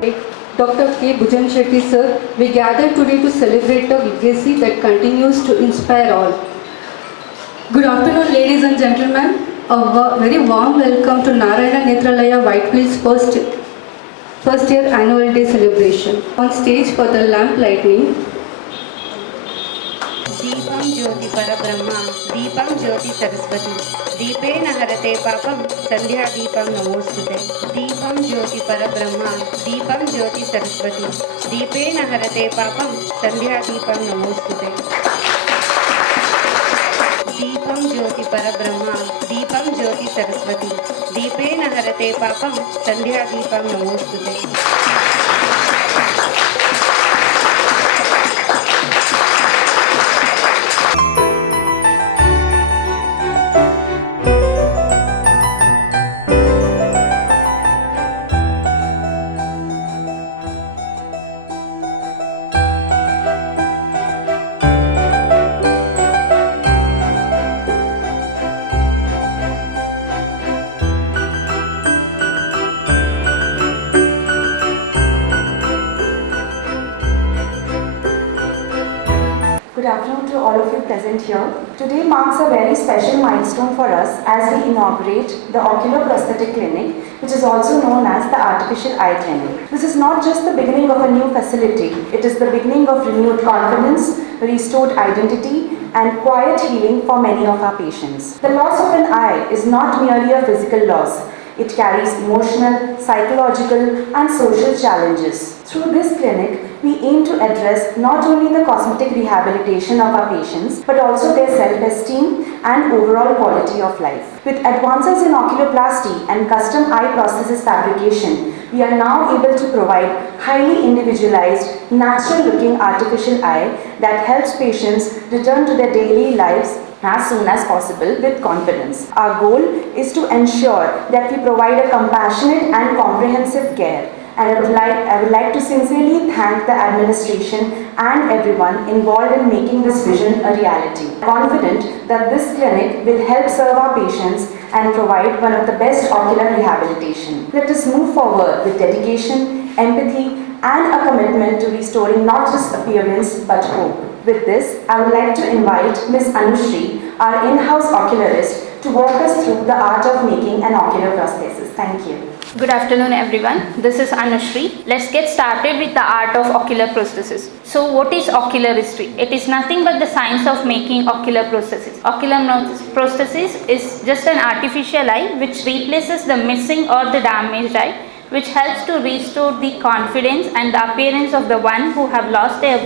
Dr. K. Bhujan Shetty sir, we gather today to celebrate a legacy that continues to inspire all. Good afternoon, ladies and gentlemen. Very warm welcome to Narayana Nethralaya Whitefield's first year annual day celebration. On stage for the lamp lighting, दीपं ज्योति परब्रह्म दीपं ज्योति सरस्वती दीपेन हरते पापं संध्या दीपं नमोस्तुते दीपं ज्योति परब्रह्म दीपं ज्योति सरस्वती दीपेन हरते पापं संध्या दीपं नमोस्तुते दीपं ज्योति परब्रह्म दीपं ज्योति सरस्वती दीपेन हरते पापं संध्या दीपं नमोस्तुते. Good afternoon to all of you present here. Today marks a very special milestone for us as we inaugurate the Ocular Prosthetic Clinic, which is also known as the Artificial Eye Clinic. This is not just the beginning of a new facility, it is the beginning of renewed confidence, restored identity, and quiet healing for many of our patients. The loss of an eye is not merely a physical loss. It carries emotional, psychological, and social challenges. Through this clinic, we aim to address not only the cosmetic rehabilitation of our patients, but also their self-esteem and overall quality of life. With advances in oculoplasty and custom eye prosthesis fabrication, we are now able to provide highly individualized, natural-looking artificial eye that helps patients return to their daily lives as soon as possible with confidence. Our goal is to ensure that we provide a compassionate and comprehensive care. And I would like to sincerely thank the administration and everyone involved in making this vision a reality. Confident that this clinic will help serve our patients and provide one of the best ocular rehabilitation. Let us move forward with dedication, empathy, and a commitment to restoring not just appearance but hope. With this, I would like to invite Ms. Anushri, our in-house ocularist, to walk us through the art of making an ocular prosthesis. Thank you. Good afternoon everyone, this is Anushri. Let's get started with the art of ocular prosthesis. So what is ocularistry? It is nothing but the science of making ocular prosthesis. Ocular prosthesis is just an artificial eye which replaces the missing or the damaged eye, which helps to restore the confidence and the appearance of the one who have lost their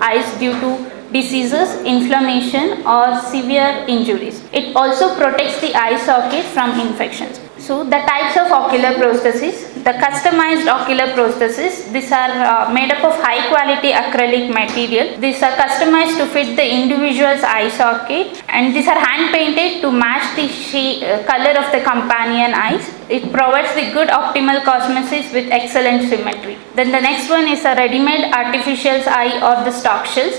eyes due to diseases, inflammation or severe injuries. It also protects the eye socket from infections. So the types of ocular prosthesis, the customized ocular prosthesis, these are made up of high quality acrylic material. These are customized to fit the individual's eye socket, and these are hand painted to match the color of the companion eyes. It provides the good optimal cosmesis with excellent symmetry. Then the next one is a ready-made artificial eye or the stock shells.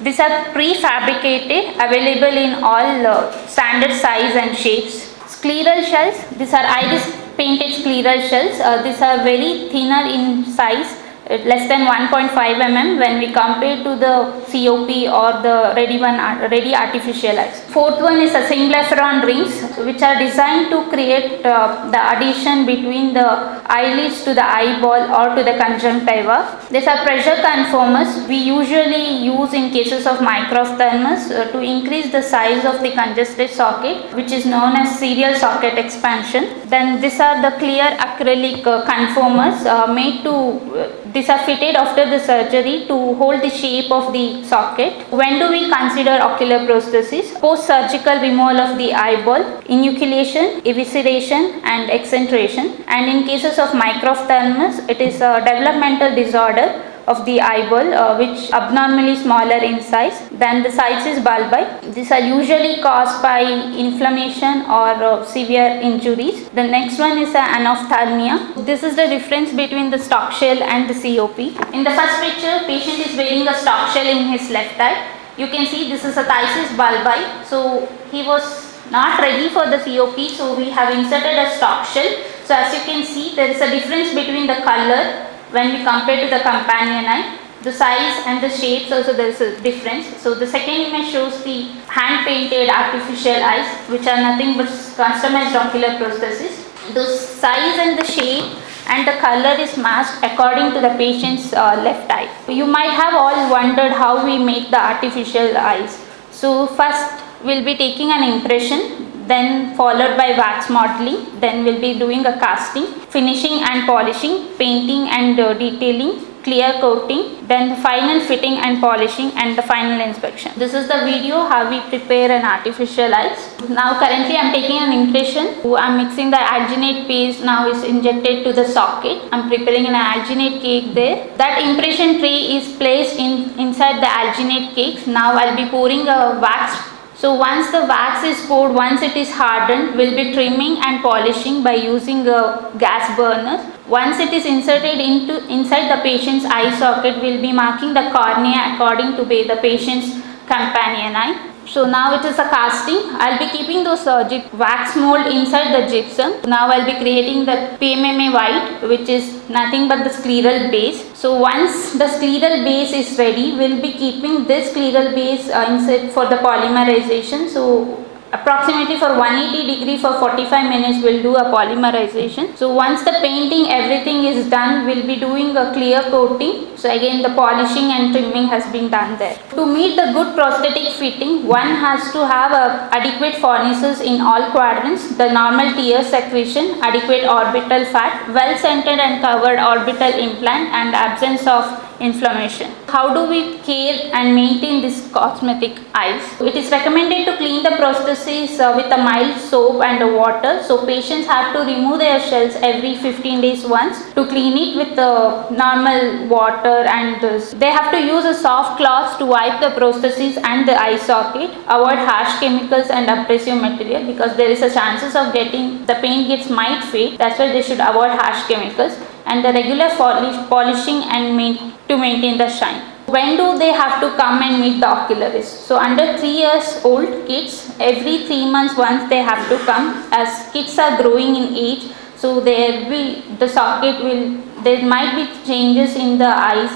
These are prefabricated, available in all standard size and shapes. Scleral shells, these are iris painted scleral shells. These are very thinner in size, less than 1.5 mm when we compare to the COP or the ready artificial eyes. Fourth one is a symblepharon rings, which are designed to create the addition between the eyelids to the eyeball or to the conjunctiva. These are pressure conformers we usually use in cases of microphthalmos to increase the size of the congested socket, which is known as serial socket expansion. Then these are the clear acrylic conformers made to these are fitted after the surgery to hold the shape of the socket. When do we consider ocular prosthesis? Post-surgical removal of the eyeball, enucleation, evisceration and exenteration. And in cases of microphthalmos, it is a developmental disorder of the eyeball which abnormally smaller in size. Then the size is bulbi. These are usually caused by inflammation or severe injuries. The next one is anophthalmia. This is the difference between the stock shell and the COP. In the first picture, patient is wearing a stock shell in his left eye. You can see this is a thysis bulbi. So he was not ready for the COP, so we have inserted a stock shell. So as you can see, there is a difference between the color when we compare to the companion eye. The size and the shapes also there is a difference. So the second image shows the hand painted artificial eyes, which are nothing but customized ocular prosthesis. The size and the shape and the color is masked according to the patient's left eye. You might have all wondered how we make the artificial eyes. So first we'll be taking an impression, then followed by wax modeling, then we'll be doing a casting, finishing and polishing, painting and detailing, clear coating, then the final fitting and polishing, and the final inspection. This is the video how we prepare an artificial eyes. Now currently I am taking an impression. I am mixing the alginate paste, now is injected to the socket. I am preparing an alginate cake there. That impression tray is placed inside the alginate cakes. Now I will be pouring a wax. So once the wax is poured, once it is hardened, we'll be trimming and polishing by using a gas burner. Once it is inserted inside the patient's eye socket, we'll be marking the cornea according to the patient's companion eye. So now it is a casting. I'll be keeping those wax mold inside the gypsum. Now I'll be creating the PMMA white, which is nothing but the scleral base. So once the scleral base is ready, we'll be keeping this scleral base inside for the polymerization. So approximately for 180 degree for 45 minutes we'll do a polymerization. So once the painting everything is done, we'll be doing a clear coating. So again the polishing and trimming has been done there. To meet the good prosthetic fitting, one has to have adequate fornices in all quadrants, the normal tear secretion, adequate orbital fat, well centered and covered orbital implant, and absence of inflammation. How do we care and maintain this cosmetic eyes? It is recommended to clean the prosthesis with a mild soap and water. So patients have to remove their shells every 15 days once to clean it with normal water, and they have to use a soft cloth to wipe the prosthesis and the eye socket. Avoid harsh chemicals and abrasive material because there is a chances of getting the paint might fade. That's why they should avoid harsh chemicals, and the regular polishing and to maintain the shine. When do they have to come and meet the ocularist? So under 3 years old kids, every 3 months once they have to come, as kids are growing in age. So there might be changes in the eyes,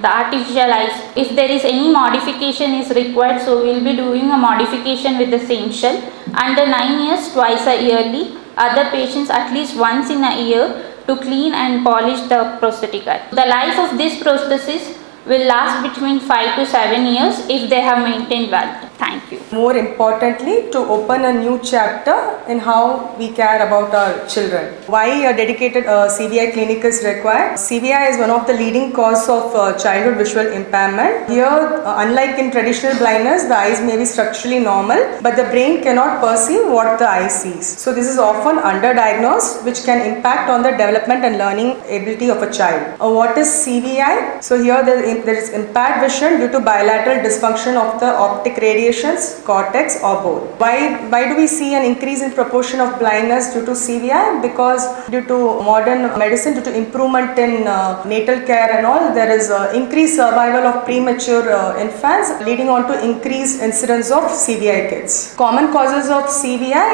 the artificial eyes. If there is any modification is required, so we will be doing a modification with the same shell. Under 9 years, twice a yearly. Other patients at least once in a year to clean and polish the prosthetic eye. The life of this prosthesis will last between 5 to 7 years if they have maintained well. Thank you. More importantly, to open a new chapter in how we care about our children. Why a dedicated CVI clinic is required? CVI is one of the leading causes of childhood visual impairment. Here, unlike in traditional blindness, the eyes may be structurally normal, but the brain cannot perceive what the eye sees. So this is often underdiagnosed, which can impact on the development and learning ability of a child. What is CVI? So here there is impaired vision due to bilateral dysfunction of the optic radiations, cortex or both. Why do we see an increase in proportion of blindness due to CVI? Because due to modern medicine, due to improvement in natal care and all, there is increased survival of premature infants, leading on to increased incidence of CVI kids. Common causes of CVI,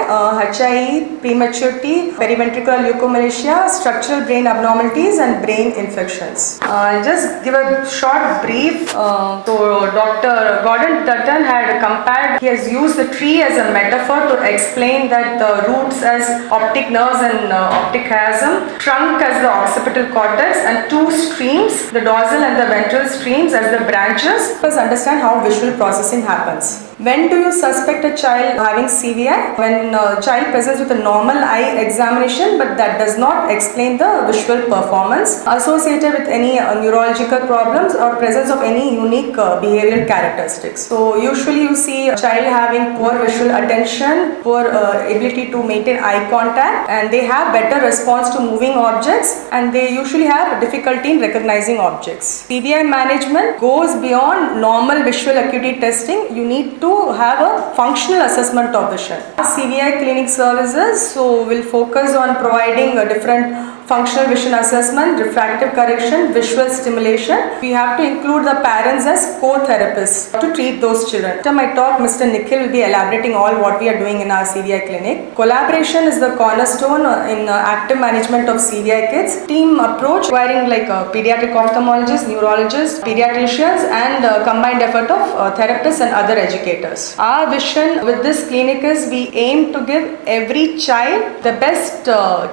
HIE, prematurity, periventricular leukomalacia, structural brain abnormalities and brain infections. I'll just give a short brief. So Dr. Gordon Dutton had compared, he has used the tree as a metaphor to explain that the roots as optic nerves and optic chiasm, trunk as the occipital cortex, and two streams, the dorsal and the ventral streams as the branches. Let's understand how visual processing happens. When do you suspect a child having CVI? When a child presents with a normal eye examination, but that does not explain the visual performance associated with any neurological problems or presence of any unique behavioral characteristics. So usually you see a child having poor visual attention, poor ability to maintain eye contact, and they have better response to moving objects, and they usually have difficulty in recognizing objects. CVI management goes beyond normal visual acuity testing. You need to have a functional assessment of vision. CVI clinic services, so will focus on providing different functional vision assessment, refractive correction, visual stimulation. We have to include the parents as co-therapists to treat those children. After my talk, Mr. Nikhil will be elaborating all what we are doing in our CVI clinic. Collaboration is the cornerstone in active management of CVI kids. Team approach requiring like pediatric ophthalmologists, neurologists, pediatricians, and combined effort of therapists and other educators. Our vision with this clinic is we aim to give every child the best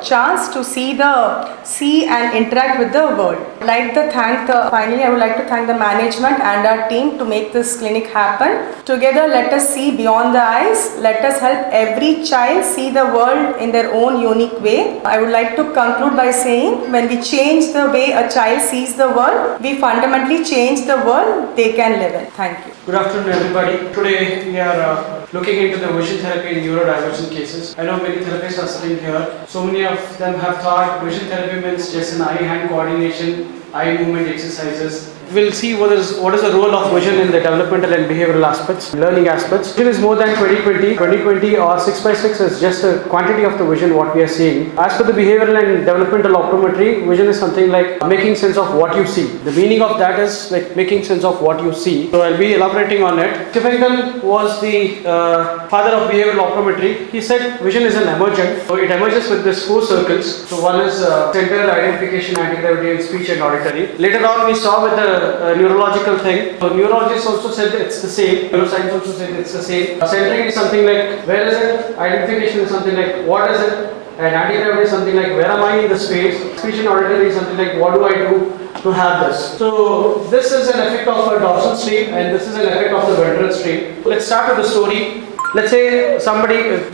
chance to see and interact with the world. Finally, I would like to thank the management and our team to make this clinic happen. Together, let us see beyond the eyes. Let us help every child see the world in their own unique way. I would like to conclude by saying, when we change the way a child sees the world, we fundamentally change the world they can live in. Thank you. Good afternoon, everybody. Today we are looking into the vision therapy in neurodivergent cases. I know many therapists are sitting here. So many of them have thought vision therapy means just an eye-hand coordination, eye movement exercises. We'll see what is the role of vision in the developmental and behavioral aspects, learning aspects. Vision is more than 20/20. 20/20 or 6/6 is just a quantity of the vision what we are seeing. As per the behavioral and developmental optometry, vision is something like making sense of what you see. The meaning of that is like making sense of what you see. So I'll be elaborating on it. Stephen was the father of behavioral optometry. He said vision is an emergent. So it emerges with these 4 circles. So one is center, identification, anti-gravity, and speech and auditory. Later on we saw with the neurological thing. So neurologists also said it's the same. Neuroscience also said it's the same. Centering is something like where is it? Identification is something like what is it? And anti-gravity is something like where am I in the space? Speech and auditory is something like what do I do to have this? So this is an effect of a dorsal stream and this is an effect of the ventral stream. Let's start with the story. Let's say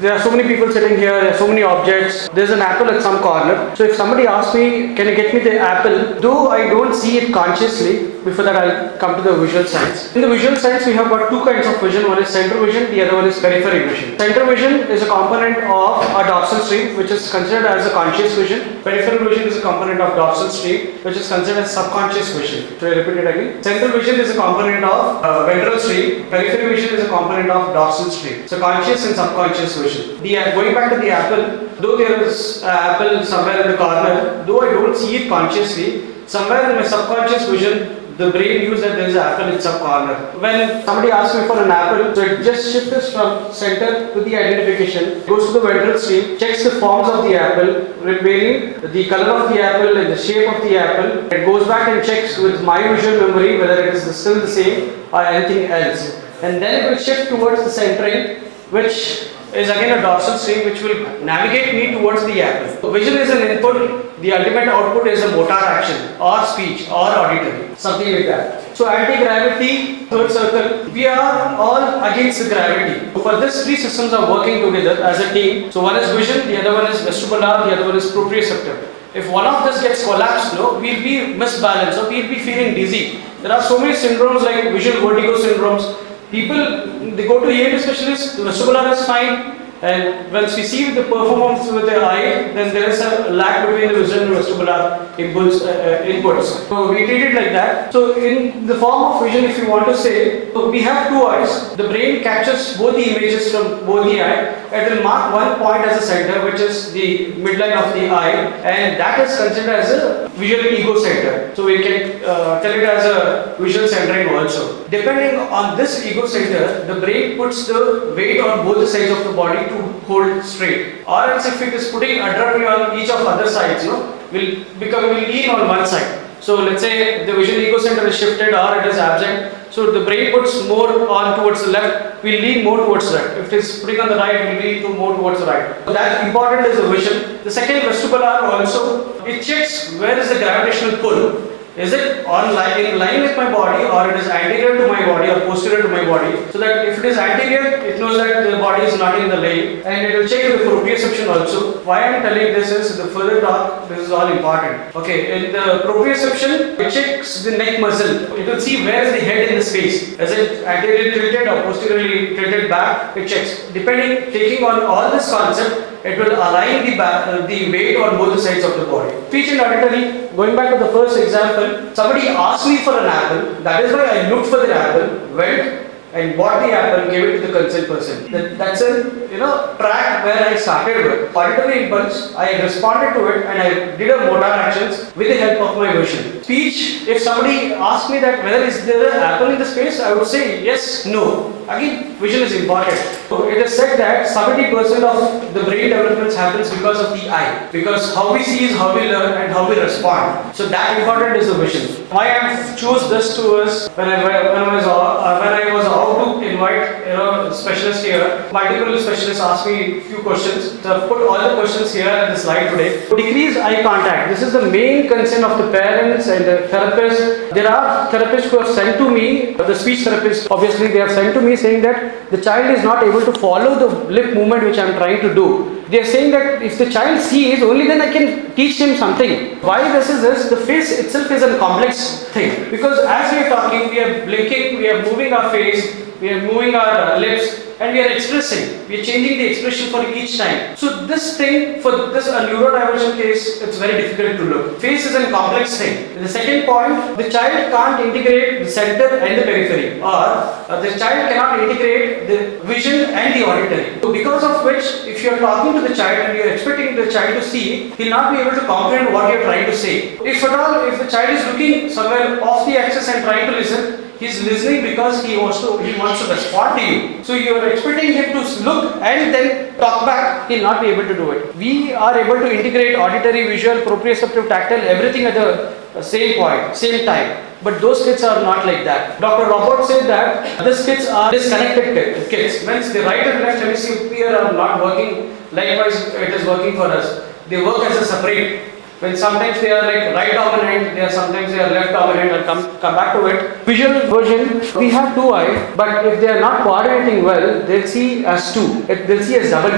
there are so many people sitting here, there are so many objects, there's an apple at some corner. So if somebody asks me, can you get me the apple? Though I don't see it consciously, before that I'll come to the visual science. In the visual science, we have got 2 kinds of vision. One is central vision, the other one is peripheral vision. Central vision is a component of a dorsal stream, which is considered as a conscious vision. Peripheral vision is a component of dorsal stream, which is considered as subconscious vision. So I repeat it again. Central vision is a component of ventral stream. Peripheral vision is a component of dorsal stream. So conscious and subconscious vision. Going back to the apple, though there is an apple somewhere in the corner, though I don't see it consciously, somewhere in my subconscious vision, the brain knew that there is an apple in some corner. When somebody asks me for an apple, so it just shifts from center to the identification, goes to the ventral stream, checks the forms of the apple, varying the color of the apple and the shape of the apple. It goes back and checks with my visual memory whether it is still the same or anything else. And then it will shift towards the centering, which is again a dorsal stream which will navigate me towards the apple. So vision is an input, the ultimate output is a motor action or speech or auditory, something like that. So anti-gravity, third circle, we are all against the gravity. So for this, 3 systems are working together as a team. So one is vision, the other one is vestibular, the other one is proprioceptive. If one of this gets collapsed, we'll be misbalanced or we'll be feeling dizzy. There are so many syndromes like visual vertigo syndromes. People, they go to ENT specialists, the vestibular is fine, and once we see the performance with the eye, then there is a lag between the visual and vestibular inputs. So we treat it like that. So in the form of vision, if you want to say, so we have 2 eyes. The brain captures both the images from both the eye. It will mark one point as a center, which is the midline of the eye, and that is considered as a visual ego center. So we can tell it as a visual centering also. Depending on this ego center, the brain puts the weight on both the sides of the body to hold straight. Or else if it is putting adrenaline on each of other sides, will lean on one side. So let's say the visual ego center is shifted or it is absent. So the brain puts more on towards the left, will lean more towards the right. If it is putting on the right, it will lean more towards the right. So that important is the vision. The second vestibular also, it checks where is the gravitational pull. Is it in line with my body, or it is anterior to my body or posterior to my body? So that if it is anterior, it knows that the body is not in the lane, and it will check the proprioception also. Why I am telling this is, the further talk, this is all important. Okay, in the proprioception, it checks the neck muscle. It will see where is the head in the space. Is it anteriorly tilted or posteriorly tilted back? It checks. Taking on all this concept, it will align the weight on both the sides of the body. Speech and auditory, going back to the first example, somebody asked me for an apple, that is why I looked for the apple, went and bought the apple, gave it to the concerned person. That's an track where I started with. Auditory impulse, I responded to it and I did a motor actions with the help of my vision. Speech, if somebody asked me that whether is there an apple in the space, I would say yes, no. Again, vision is important. So it is said that 70% of the brain development happens because of the eye. Because how we see is how we learn and how we respond. So that important is the vision. Why I chose this to us when I was out to invite specialists here. Multiple specialists asked me a few questions. So I've put all the questions here in the slide today. Decrease eye contact. This is the main concern of the parents and the therapists. There are therapists who have sent to me, the speech therapists, obviously they have sent to me saying that the child is not able to follow the lip movement which I am trying to do. They are saying that if the child sees, only then I can teach him something. Why this is this? The face itself is a complex thing. Because as we are talking, we are blinking, we are moving our face, we are moving our lips, and we are expressing. We are changing the expression for each time. So this thing, for this a neurodivergent case, it's very difficult to look. Face is a complex thing. The second point, the child can't integrate the center and the periphery, or the child cannot integrate the vision and the auditory. So because of which, if you are talking to the child and you are expecting the child to see, he will not be able to comprehend what you are trying to say. If at all, if the child is looking somewhere off the axis and trying to listen, he is listening because he wants to respond to you. So you are expecting him to look and then talk back, he will not be able to do it. We are able to integrate auditory, visual, proprioceptive, tactile, everything at the same point, same time. But those kids are not like that. Dr. Robert said that these kids are disconnected kids. Means the right and left hemisphere are not working, likewise it is working for us. They work as a separate. When sometimes they are like right dominant, sometimes they are left dominant. I'll come back to it. Visual version, we have two eyes, but if they are not coordinating well, they'll see as two. They'll see as double.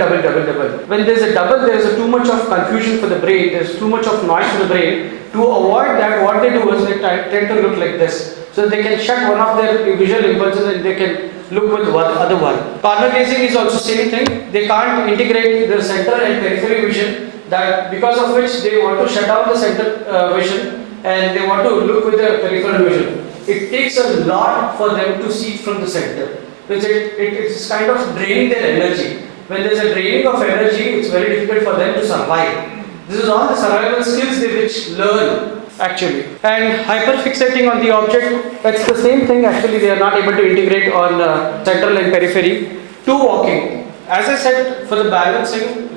When there's a double, there's too much of confusion for the brain, there's too much of noise for the brain. To avoid that, what they do is they tend to look like this. So they can shut one of their visual impulses and they can look with one other one. Corner gazing is also same thing. They can't integrate the center and periphery vision. That because of which they want to shut down the center vision and they want to look with the peripheral vision. It takes a lot for them to see from the center. It's kind of draining their energy. When there's a draining of energy, it's very difficult for them to survive. This is all the survival skills they which learn actually. And hyperfixating on the object, that's the same thing actually. They are not able to integrate on central and periphery. Two walking. As I said, for the balancing,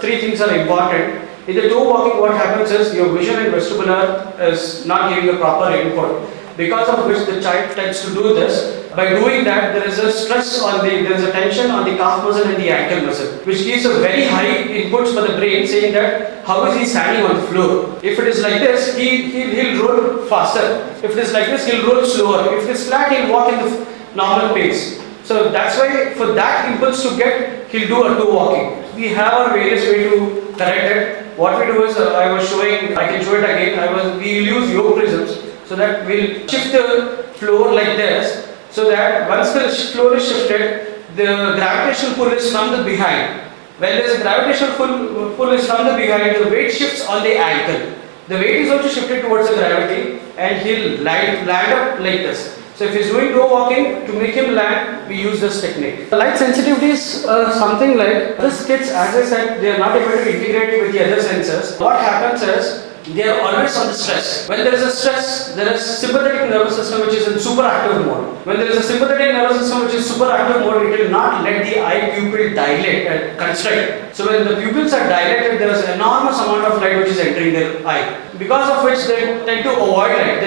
three things are important. In the toe walking, what happens is your vision and vestibular is not giving a proper input. Because of which the child tends to do this. By doing that, there is a stress there is a tension on the calf muscle and the ankle muscle, which gives a very high inputs for the brain, saying that how is he standing on the floor. If it is like this, he'll roll faster. If it is like this, he'll roll slower. If it is flat, he'll walk in the normal pace. So that's why for that impulse to get, he'll do a toe walking. We have our various way to correct it. What we do is, I can show it again. We will use yoke prisms so that we'll shift the floor like this, so that once the floor is shifted, the gravitational pull is from the behind. When there is a gravitational pull is from the behind, the weight shifts on the ankle. The weight is also shifted towards the gravity and he'll land up like this. So if he's doing toe walking, to make him land, we use this technique. The light sensitivity is something like, these kids, as I said, they are not able to integrate with the other senses. What happens is, they are always on the stress. When there is a stress, there is sympathetic nervous system which is in superactive mode. When there is a sympathetic nervous system which is superactive mode, it will not let the eye pupil dilate and constrict. So when the pupils are dilated, there is an enormous amount of light which is entering their eye. Because of which they tend to avoid light.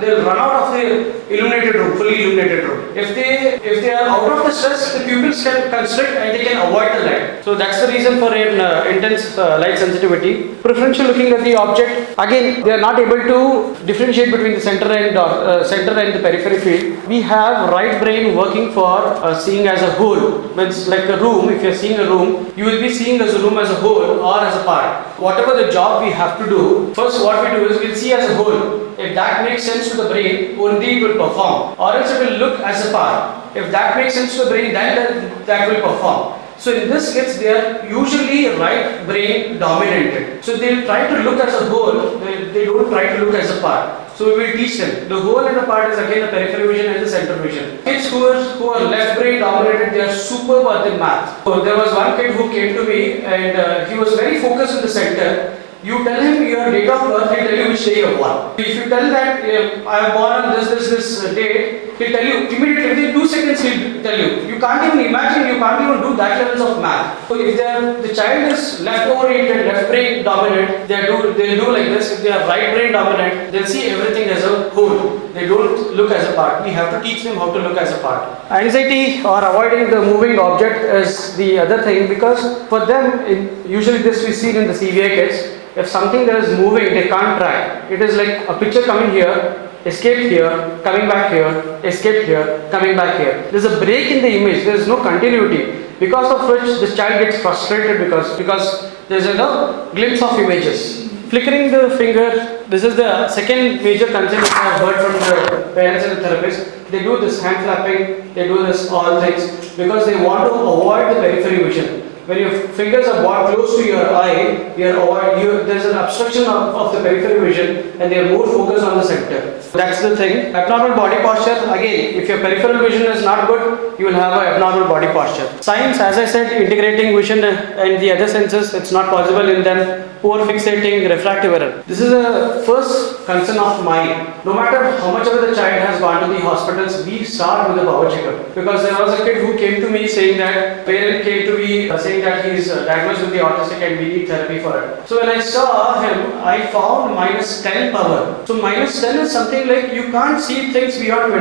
They'll run out of the illuminated room, fully illuminated room. If they are out of the stress, the pupils can constrict and they can avoid the light. So that's the reason for an intense light sensitivity. Preferential looking at the object, again they are not able to differentiate between the center and the periphery field. We have right brain working for seeing as a whole. When it's like a room, if you are seeing a room, you will be seeing as a room as a whole or as a part. Whatever the job we have to do, first what we do is we'll see as a whole. If that makes sense to the brain, only it will perform, or else it will look as a part. If that makes sense to the brain, then that will perform. So in this case, they are usually right brain dominated. So they try to look as a whole, they don't try to look as a part. So we will teach them. The whole other part is again the peripheral vision and the central vision. Kids who are left brain dominated, they are superb at the math. So there was one kid who came to me and he was very focused in the center. You tell him your date of birth, he'll tell you which day you're born. If you tell that I am born on this date, he'll tell you immediately within 2 seconds. He'll tell you. You can't even imagine. You can't even do that levels of math. So if the child is left oriented, left brain dominant, they'll do like this. If they are right brain dominant, they'll see everything as a whole. They don't look as a part. We have to teach them how to look as a part. Anxiety or avoiding the moving object is the other thing, because for them, usually this we see in the CVI kids. If something that is moving, they can't track. It is like a picture coming here, escaped here, coming back here, escaped here, coming back here. There is a break in the image. There is no continuity, because of which this child gets frustrated because there is a glimpse of images. Flickering the finger. This is the second major concern which I have heard from the parents and the therapists. They do this hand flapping. They do this all things because they want to avoid the peripheral vision. When your fingers are brought close to your eye, there is an obstruction of the peripheral vision and they are more focused on the center. That's the thing. Abnormal body posture, again, if your peripheral vision is not good, you will have an abnormal body posture. Signs, as I said, integrating vision and the other senses, it's not possible in them. Poor fixating, refractive error. This is a first concern of mine. No matter how much of the child has gone to the hospitals, we start with a power checkup. Because there was a kid who came to me saying that, parent came to me saying that he is diagnosed with the autistic and we need therapy for it. So when I saw him, I found -10 power. So -10 is something like you can't see things beyond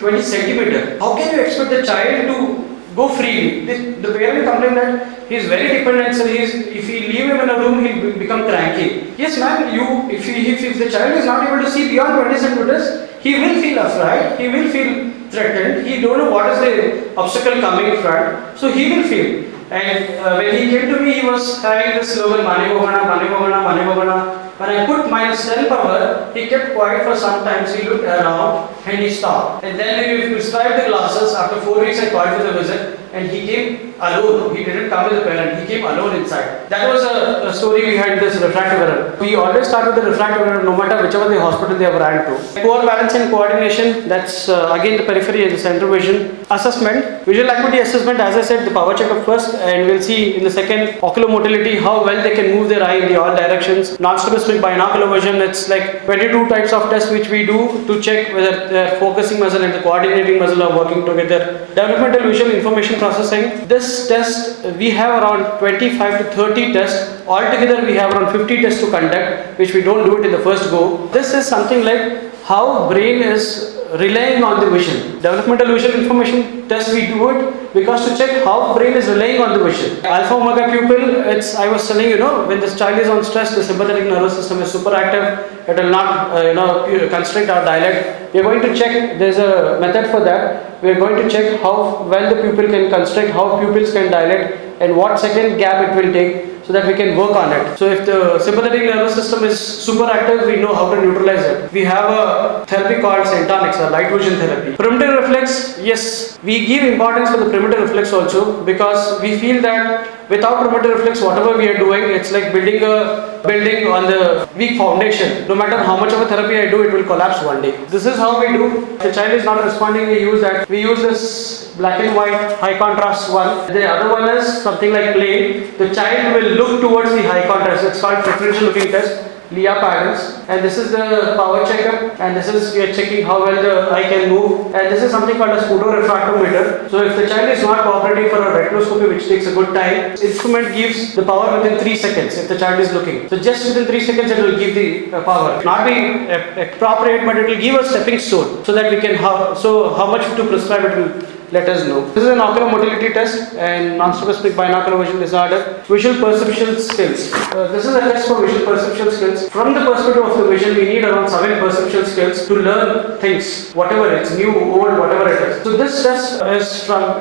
20 centimeter. How can you expect the child to go freely? The parent complained that he is very dependent, so if you leave him in a room, he'll become cranky. Yes, ma'am, if the child is not able to see beyond 20 centimeters, he will feel afraid, he will feel threatened, he don't know what is the obstacle coming in front, so he will feel. And when he came to me, he was having this slogan, Mane Bogana, Mane Bogana, Mane Bogana. When I put -10 power, he kept quiet for some time. He looked around and he stopped. And then we prescribed the glasses. After 4 weeks, I called for the visit and he came alone. He didn't come with a parent. He came alone inside. That was a story behind this refractive error. We always start with the refractive error no matter whichever the hospital they have ran to. Poor balance and coordination. That's again the periphery and the central vision. Assessment. Visual acuity assessment. As I said, the power checkup first, and we'll see in the second oculomotility how well they can move their eye in the all directions. Non-strabismic binocular vision. It's like 22 types of tests which we do to check whether the focusing muscle and the coordinating muscle are working together. Developmental visual information processing. This test, we have around 25 to 30 tests. Altogether we have around 50 tests to conduct, which we don't do it in the first go. This is something like how brain is relying on the vision. Developmental visual information test, we do it because to check how brain is relying on the vision. Alpha omega pupil, I was telling when this child is on stress, the sympathetic nervous system is super active. It will not constrict or dilate. We are going to check, there's a method for that. We are going to check how well the pupil can constrict, how pupils can dilate, and what second gap it will take, so that we can work on it. So if the sympathetic nervous system is super active, we know how to neutralize it. We have a therapy called Centonics, or light vision therapy. Primitive reflex, yes, we give importance for the primitive reflex also, because we feel that without primitive reflex, whatever we are doing, it's like building a building on the weak foundation. No matter how much of a therapy I do, it will collapse one day. This is how we do. If the child is not responding, we use that. We use this black and white high contrast one. The other one is something like plain. The child will look towards the high contrast. It's called preferential looking test. Leah patterns, and this is the power checkup, and this is we are checking how well the eye can move, and this is something called a photorefractometer. So if the child is not cooperating for a retinoscopy, which takes a good time, instrument gives the power within 3 seconds if the child is looking. So just within 3 seconds it will give the power. Not be appropriate, but it will give a stepping stone, so that we can how much to prescribe it will let us know. This is an oculomotility test and non-strabismic binocular vision disorder. Visual perceptual skills. This is a test for visual perceptual skills. From the perspective of the vision, we need around 7 perceptual skills to learn things, whatever it's new, old, whatever it is. So this test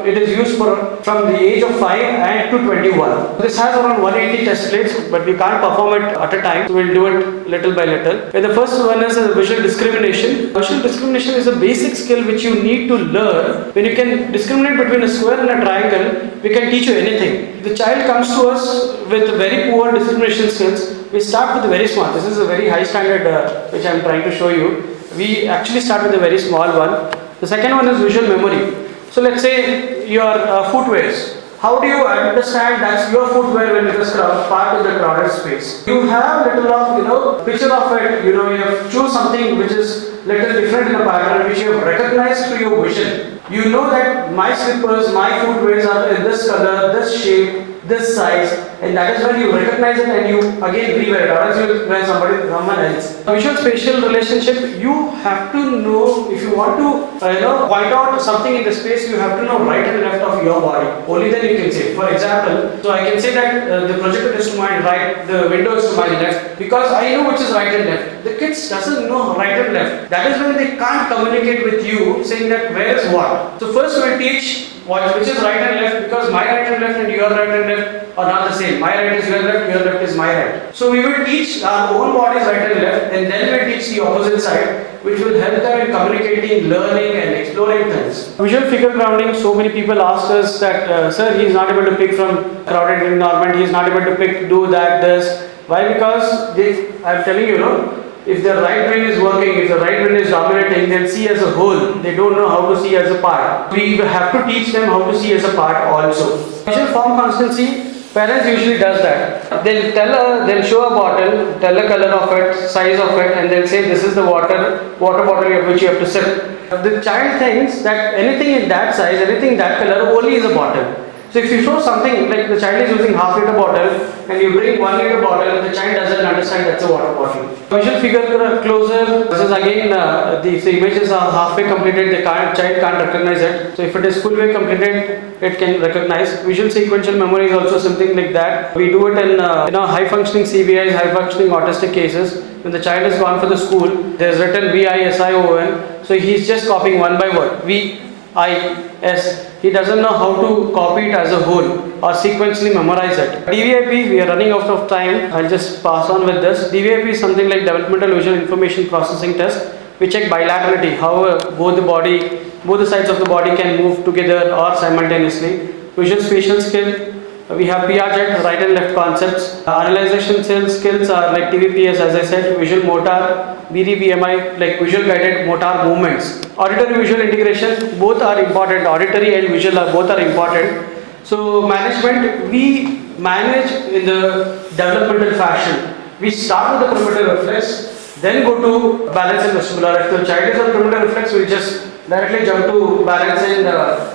is used from the age of 5 and to 21. This has around 180 test plates, but we can't perform it at a time. So we'll do it little by little. And the first one is visual discrimination. Visual discrimination is a basic skill which you need to learn. When you can discriminate between a square and a triangle, we can teach you anything. The child comes to us with very poor discrimination skills. We start with the very small. This is a very high standard which I am trying to show you. We actually start with a very small one. The second one is visual memory. So let's say your footwears. How do you understand that's your footwear when it is part of the crowded space? You have little of, picture of it, you have choose something which is little different in the pattern, which you have recognized through your vision. You know that my slippers, my footwears are in this color, this shape, this size, and that is when you recognize it and you again rewear it, or else you wear someone else. Visual spatial relationship, you have to know, if you want to point out something in the space, you have to know right and left of your body. Only then you can say. For example, so I can say that the projector is to my right, the window is to my left, because I know which is right and left. The kids doesn't know right and left. That is when they can't communicate with you saying that where is what. So first we will teach which is right and left, because my right and left and your right and left are not the same. My right is your left is my right. So we will teach our own bodies right and left, and then we will teach the opposite side, which will help them in communicating, learning and exploring things. Visual figure grounding, so many people asked us that, sir, he is not able to pick from crowded environment, he is not able to pick, do that, this. Why? Because I am telling you, if the right brain is working, if the right brain is dominating, they'll see as a whole. They don't know how to see as a part. We have to teach them how to see as a part also. Visual form constancy, parents usually does that. They'll show a bottle, tell the color of it, size of it, and they'll say this is the water bottle which you have to sip. The child thinks that anything in that size, anything in that color only is a bottle. So if you show something like the child is using half liter bottle and you bring 1 liter bottle, the child doesn't understand that's a water bottle. Visual figure closer, this is again the images are halfway completed, the child can't recognize it. So if it is full way completed, it can recognize. Visual sequential memory is also something like that. We do it in high functioning CVIs, high functioning autistic cases. When the child has gone for the school, there's written VISION, so he's just copying one by one. VIS. He doesn't know how to copy it as a whole or sequentially memorize it. DVIP, we are running out of time. I'll just pass on with this. DVIP is something like Developmental Visual Information Processing Test. We check bilaterality, how both the sides of the body can move together or simultaneously. Visual spatial skill, we have Piaget, right and left concepts. Analyzation skills are like TVPS, as I said, visual motor, BDBMI, like visual guided motor movements. Auditory visual integration, both are important. Auditory and visual both are important. So management, we manage in the developmental fashion. We start with the primitive reflex, then go to balance and vestibular. If the child is on primitive reflex, we just directly jump to balance and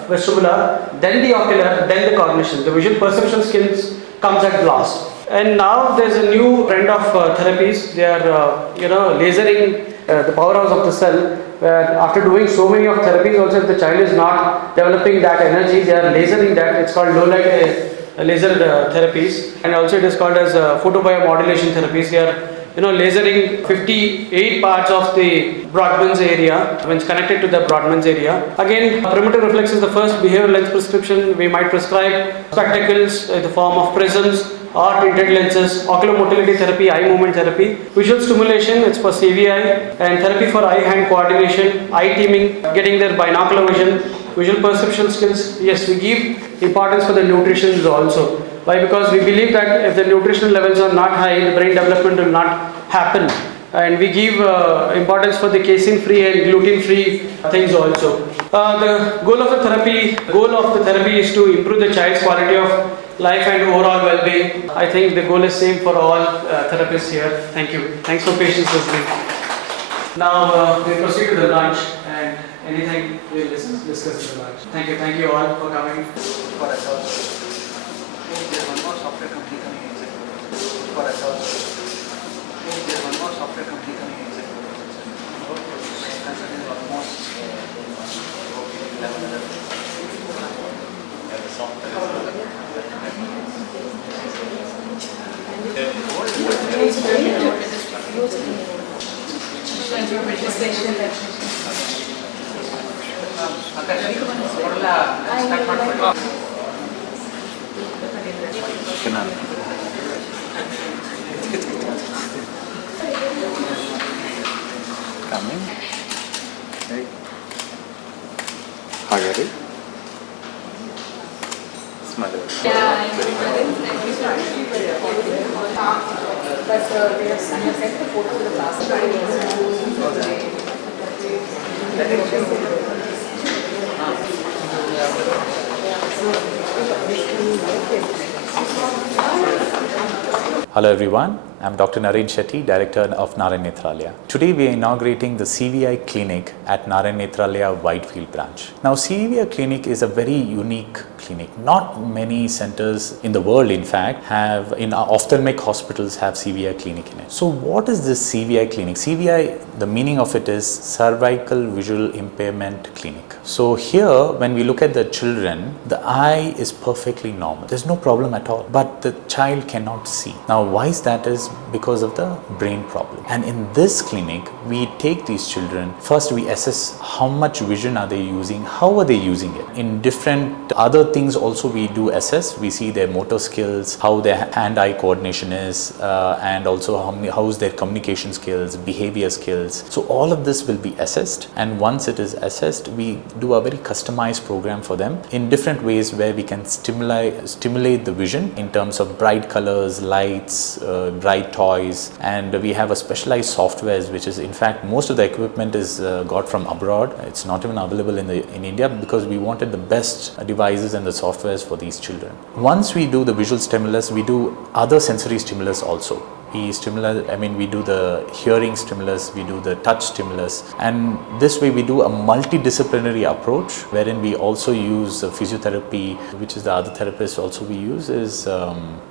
vestibular, then the ocular, then the cognition. The visual perception skills comes at last. And now there's a new trend of therapies. They are lasering the powerhouse of the cell. Where after doing so many of therapies, also if the child is not developing that energy, they are lasering that. It's called low light laser therapies, and also it is called as photobiomodulation therapies. They are lasering 58 parts of the Brodmann's area when it's connected to the Brodmann's area. Again, primitive reflex is the first behavioral lens prescription. We might prescribe spectacles in the form of prisms or tinted lenses, ocular motility therapy, eye movement therapy, visual stimulation, it's for CVI, and therapy for eye-hand coordination, eye teaming, getting their binocular vision, visual perception skills. Yes, we give importance for the nutrition also. Why? Because we believe that if the nutritional levels are not high, the brain development will not happen. And we give importance for the casein-free and gluten-free things also. The goal of the therapy is to improve the child's quality of life and overall well-being. I think the goal is same for all therapists here. Thank you. Thanks for patience listening. Now we proceed to the lunch, and anything we'll discuss in the lunch. Thank you all for coming. For us. There's one more software company coming in for us also. There's one more software company coming in Coming. Hey. How are you? Smile. But they have sent the photo to the class. Hello everyone, I'm Dr. Narayana Shetty, Director of Narayana Nethralaya. Today we are inaugurating the CVI clinic at Narayana Nethralaya Whitefield branch. Now CVI clinic is a very unique clinic. Not many centers in the world in fact have, in ophthalmic hospitals have CVI clinic in it. So what is this CVI clinic? CVI, the meaning of it is Cervical Visual Impairment Clinic. So here when we look at the children, the eye is perfectly normal. There's no problem at all, but the child cannot see. Now why is that? Is because of the brain problem. And in this clinic, we take these children, first we assess how much vision are they using, how are they using it. In different other things also we do assess. We see their motor skills, how their hand-eye coordination is, and also how is their communication skills, behavior skills. So all of this will be assessed, and once it is assessed, we do a very customized program for them in different ways where we can stimulate the vision in terms of bright colors, lights, bright toys, and we have a specialized software which is, in fact, most of the equipment is got from abroad. It's not even available in India because we wanted the best devices and the softwares for these children. Once we do the visual stimulus, we do other sensory stimulus also. We do the hearing stimulus, we do the touch stimulus, and this way we do a multidisciplinary approach wherein we also use physiotherapy, which is the other therapist also we use is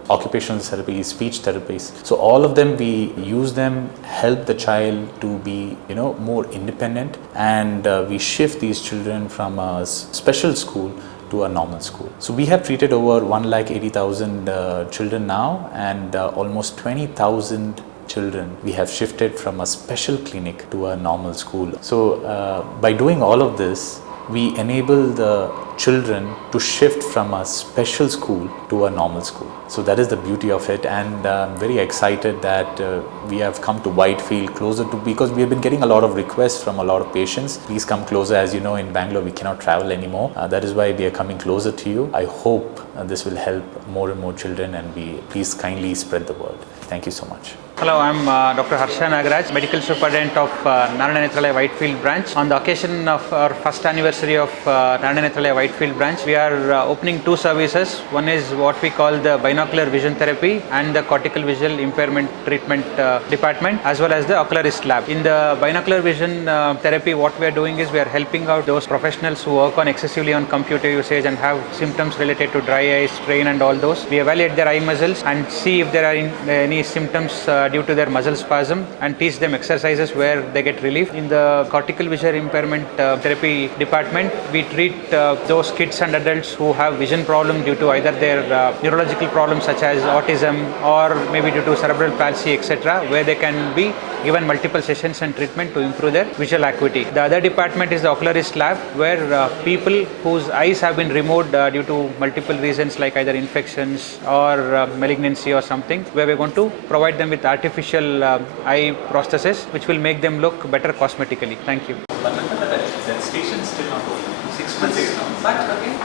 occupational therapy, speech therapies. So all of them, we use them, help the child to be more independent, and we shift these children from a special school to a normal school. So we have treated over 1,80,000 children now, and almost 20,000 children we have shifted from a special clinic to a normal school. So by doing all of this, we enable the children to shift from a special school to a normal school. So that is the beauty of it, and I'm very excited that we have come to Whitefield, closer to, because we have been getting a lot of requests from a lot of patients. Please come closer. As you know, in Bangalore we cannot travel anymore. That is why we are coming closer to you. I hope this will help more and more children, and please kindly spread the word. Thank you so much. Hello, I'm Dr. Harsha Nagaraj, Medical Superintendent of Narayana Nethralaya Whitefield branch. On the occasion of our first anniversary of Narayana Nethralaya Whitefield branch, we are opening two services. One is what we call the binocular vision therapy and the cortical visual impairment treatment department, as well as the ocularist lab. In the binocular vision therapy, what we are doing is we are helping out those professionals who work excessively on computer usage and have symptoms related to dry eyes, strain and all those. We evaluate their eye muscles and see if there are any symptoms due to their muscle spasm, and teach them exercises where they get relief. In the cortical visual impairment therapy department, we treat those kids and adults who have vision problem due to either their neurological problems such as autism or maybe due to cerebral palsy, etc., where they can be given multiple sessions and treatment to improve their visual acuity. The other department is the ocularist lab, where people whose eyes have been removed due to multiple reasons like either infections or malignancy or something, where we're going to provide them with artificial eye prosthesis which will make them look better cosmetically. Thank you. That station is still not open. 6 months now. But again,